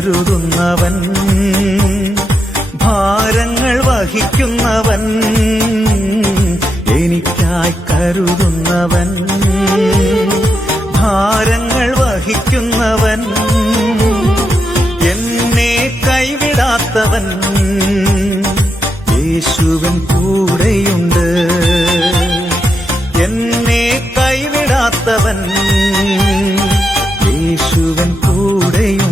കരുതുന്നവൻ, ഭാരങ്ങൾ വഹിക്കുന്നവൻ, എനിക്കായി കരുതുന്നവൻ, ഭാരങ്ങൾ വഹിക്കുന്നവൻ, എന്നെ കൈവിടാത്തവൻ, യേശുവൻ കൂടെയുണ്ട്. എന്നെ കൈവിടാത്തവൻ, യേശുവൻ കൂടെയുണ്ട്.